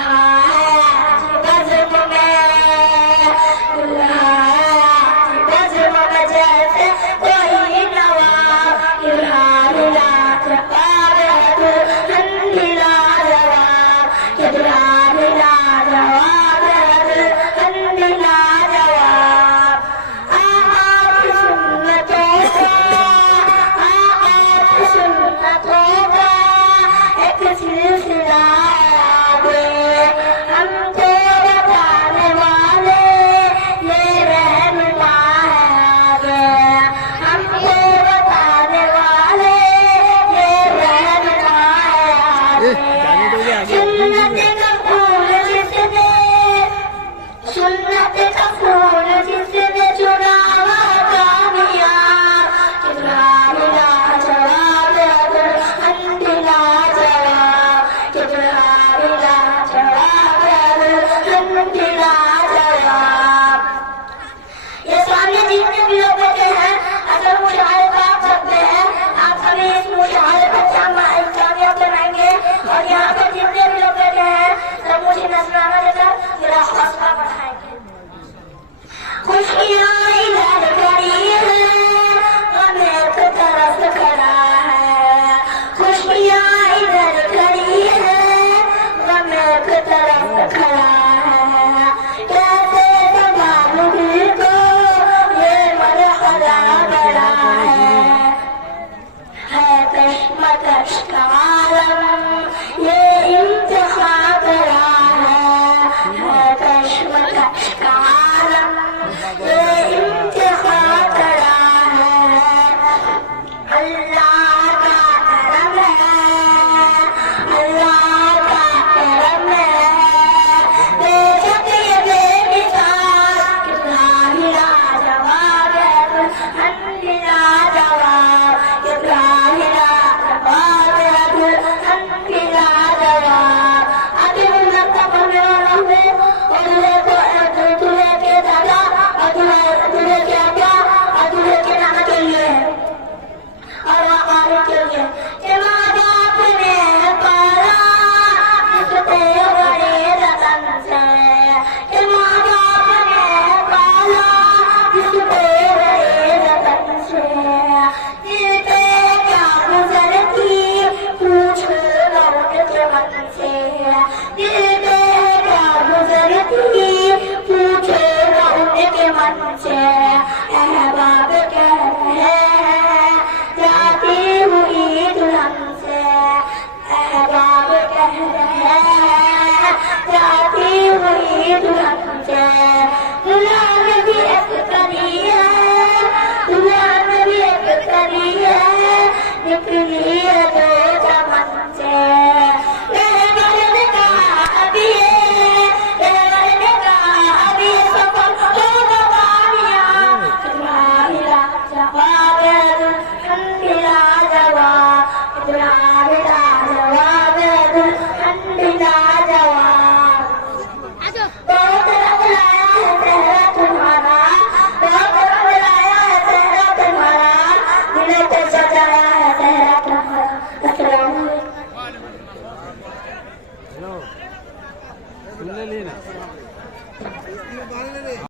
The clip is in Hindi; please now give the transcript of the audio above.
रहा है बज़्म में, दुल्हा है बज़्म में जैसे कोई नवाब, हिला हिला जवाब है दुल्हन हिला जवाब, हिला हिला जवाब है दुल्हन हिला जवाब। आप सुन्नतों का एक सिलसिला है, हमको बताने वाले ये रहनुमा है, हमको बताने वाले ये रहनुमा है। सुन्नत का फूल जिसने, सुन्नत का फूल जिसने चुरावा कामयाब, कितना मिला जवाब दुल्हन मिला जवाब, कितना मिला जवाब दुल्हन मिला जवाब। ये सामने जितने भी लोग बैठे हैं, अगर मुशाहिरे को आप सकते हैं, आप सभी इस मुशाहिरे को कामयाब बनाएंगे। और यहाँ पर जितने भी लोग बैठे हैं, सब मुझे नजराना देकर मेरा हौसला बढ़ाएंगे। खुशियाँ इधर खड़ी है, गम एक तरफ खड़ा है, खुशियाँ इधर खड़ी है, गम एक तरफ खड़ा है। कैसे संभालूं दिल को, ये मरहला बड़ा है कश्मकश का आलम, ये इम्तिहा बड़ा है कश्मकश का आलम, ये इम्तिहा बड़ा है। अल्लाह का करम है, अल्लाह का करम है, बेशक ये बेमिसाल, कितना मिला जवाब है दुल्हन मिला जवाब, कितना मिला जवाब है दुल्हन मिला जवाब। आगे मुल्क का पढ़ने वाला हुए और दूल्हे के दादा और दूल्हे के अब्बा और दूल्हे के नाना के लिए और आगे के लिए कि माँ बाप ने पाला जिससे बड़े रतन से, कि माँ बाप ने पाला जिससे बड़े रतन से, दिल पे क्या गुजरती पूछो ना उनके मन से, दिल पे क्या गुजरती पूछो ना उनके मन से। अहबाब कह रहे हैं जाती हुई दुल्हन से, अहबाब कह रहे हैं जाती हुई दुल्हन से। दुल्हन भी एक कली है, दुल्हन भी एक कली है, निकली है दो चमन से। रहमत का अभी है, रहमत का अभी सफल होगा कामयाब, कितना मिला जवाब दुल्हन मिला जवाब, कितना मिला जवाब दुल्हन मिला जवाब। बहुत रंग लाया है चेहरा तुम्हारा, बहुत रंग लाया है चेहरा तुम्हारा, दिल पे सजाया है चेहरा तुम्हारा। सुन ले ना।